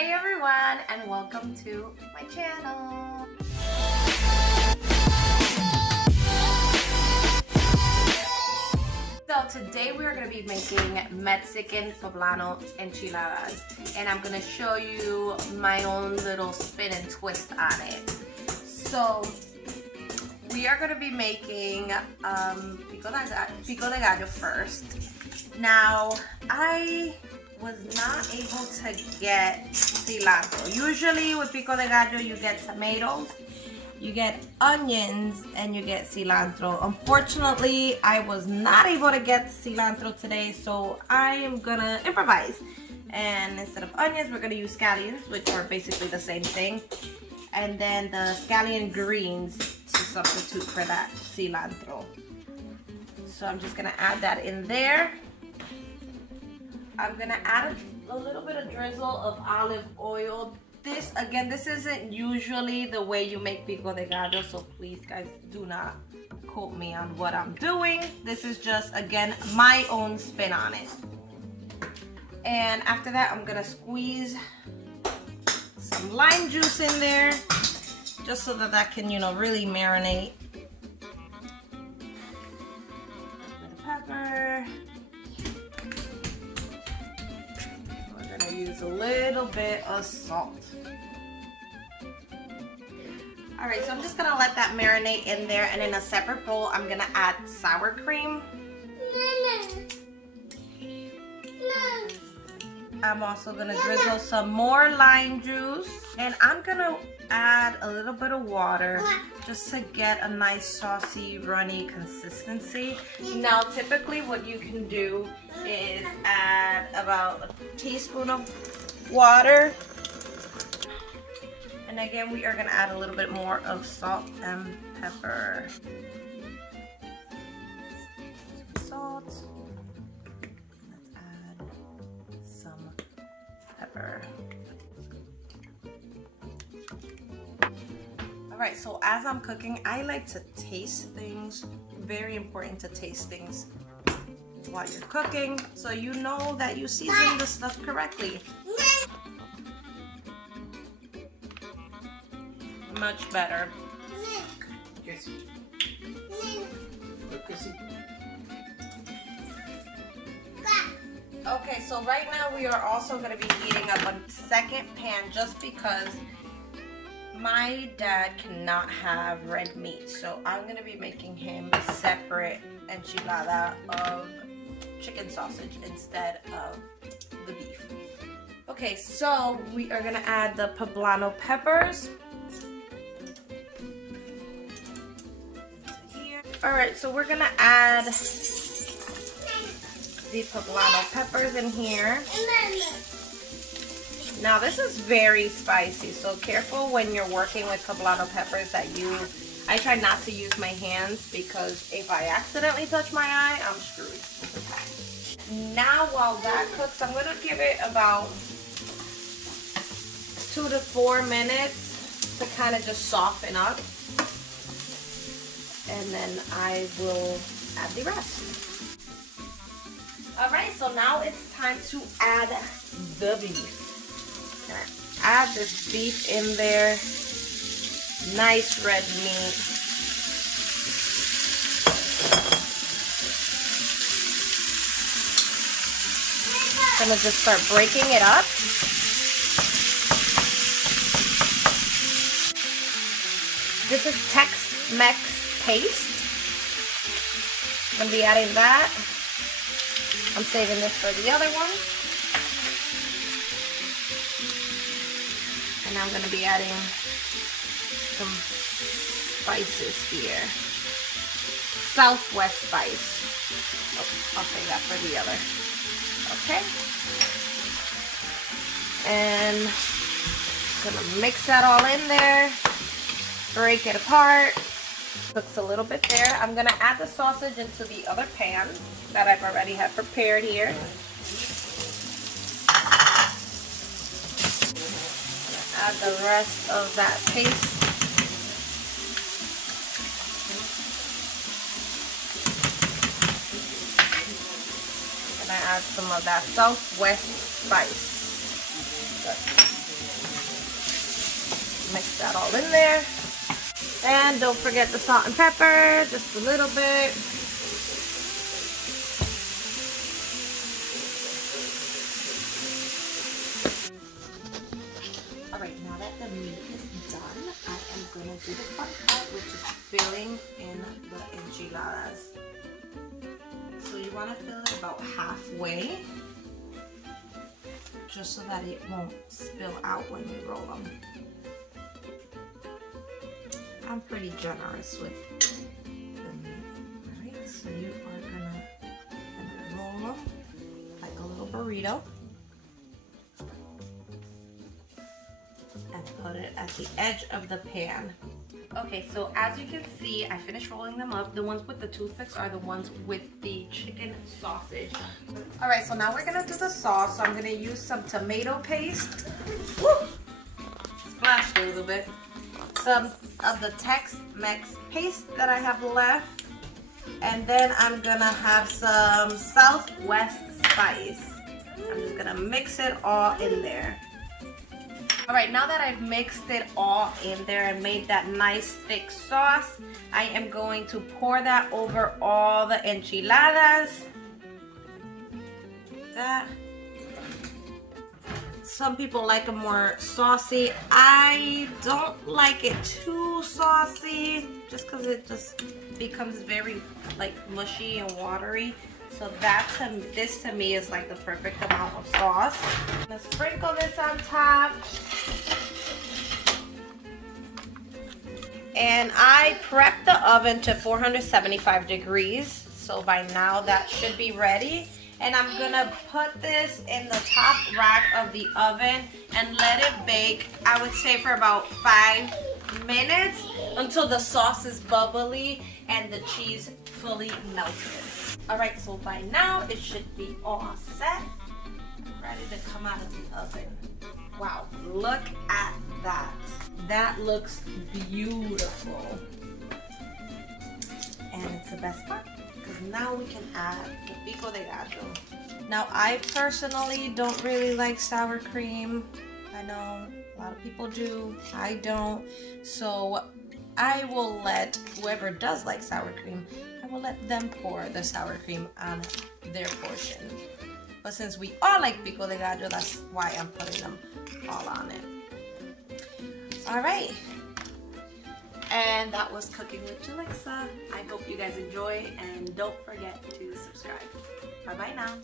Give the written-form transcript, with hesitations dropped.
Hey everyone, and welcome to my channel. So today we are going to be making Mexican Poblano Enchiladas, and I'm going to show you my own little spin and twist on it. So we are going to be making pico de gallo first. Now I was not able to get cilantro. Usually with pico de gallo you get tomatoes, you get onions, and you get cilantro. Unfortunately, I was not able to get cilantro today, so I am gonna improvise. And instead of onions, we're gonna use scallions, which are basically the same thing. And then the scallion greens to substitute for that cilantro. So I'm just gonna add that in there. I'm gonna add a little bit of drizzle of olive oil. This isn't usually the way you make pico de gallo, so please guys do not quote me on what I'm doing. This is just, again, my own spin on it. And after that, I'm gonna squeeze some lime juice in there, just so that can, really marinate. Pepper. Use a little bit of salt. All right, so I'm just gonna let that marinate in there, and in a separate bowl, I'm gonna add sour cream. I'm also gonna drizzle some more lime juice, and I'm gonna add a little bit of water just to get a nice saucy, runny consistency. Now, typically what you can do is add about a teaspoon of water. And again, we are gonna add a little bit more of salt and pepper. Salt. Let's add some pepper. Alright, so as I'm cooking, I like to taste things. Very important to taste things while you're cooking, so you know that you season the stuff correctly. Much better. Okay, so right now we are also going to be heating up a second pan, just because my dad cannot have red meat, so I'm going to be making him a separate enchilada of chicken sausage instead of the beef. Okay, so we are going to add the poblano peppers. Alright, so we're going to add the poblano peppers in here. Now this is very spicy, so careful when you're working with poblano peppers that I try not to use my hands, because if I accidentally touch my eye, I'm screwed. Now while that cooks, I'm going to give it about 2 to 4 minutes to kind of just soften up. And then I will add the rest. Alright, so now it's time to add the beef. Add this beef in there. Nice red meat. I'm gonna just start breaking it up. This is Tex-Mex paste. I'm gonna be adding that. I'm saving this for the other one. And I'm going to be adding some spices here. Southwest spice. Oh, I'll save that for the other. Okay. And I'm going to mix that all in there. Break it apart. Cooks a little bit there. I'm going to add the sausage into the other pan that I've already had prepared here. Add the rest of that paste. And I add some of that Southwest spice. Good. mix that all in there. And don't forget the salt and pepper, just a little bit. Alright, now that the meat is done, I am going to do the fun part, which is filling in the enchiladas. So you want to fill it about halfway, just so that it won't spill out when you roll them. I'm pretty generous with the meat. Alright, so you are gonna roll them like a little burrito and put it at the edge of the pan. Okay, so as you can see, I finished rolling them up. The ones with the toothpicks are the ones with the chicken sausage. Alright, so now we're gonna do the sauce. So I'm gonna use some tomato paste. Woo! Splashed a little bit. Some of the Tex-Mex paste that I have left, and then I'm gonna have some Southwest spice. I'm just gonna mix it all in there. Alright, now that I've mixed it all in there and made that nice thick sauce, I am going to pour that over all the enchiladas. That. Some people like them more saucy. I don't like it too saucy, just because it just becomes very like mushy and watery. So this to me is like the perfect amount of sauce. I'm gonna sprinkle this on top. And I prepped the oven to 475 degrees. So by now that should be ready. And I'm gonna put this in the top rack of the oven and let it bake, I would say for about 5 minutes, until the sauce is bubbly and the cheese fully melted. Alright, so by now it should be all set, ready to come out of the oven. Wow, look at that. That looks beautiful. And it's the best part, because now we can add the pico de gallo. Now I personally don't really like sour cream. I know a lot of people do. I don't. So I will let whoever does like sour cream, I will let them pour the sour cream on their portion. But since we all like pico de gallo, that's why I'm putting them all on it. Alright. And that was Cooking with Jalixa. I hope you guys enjoy, and don't forget to subscribe. Bye bye now.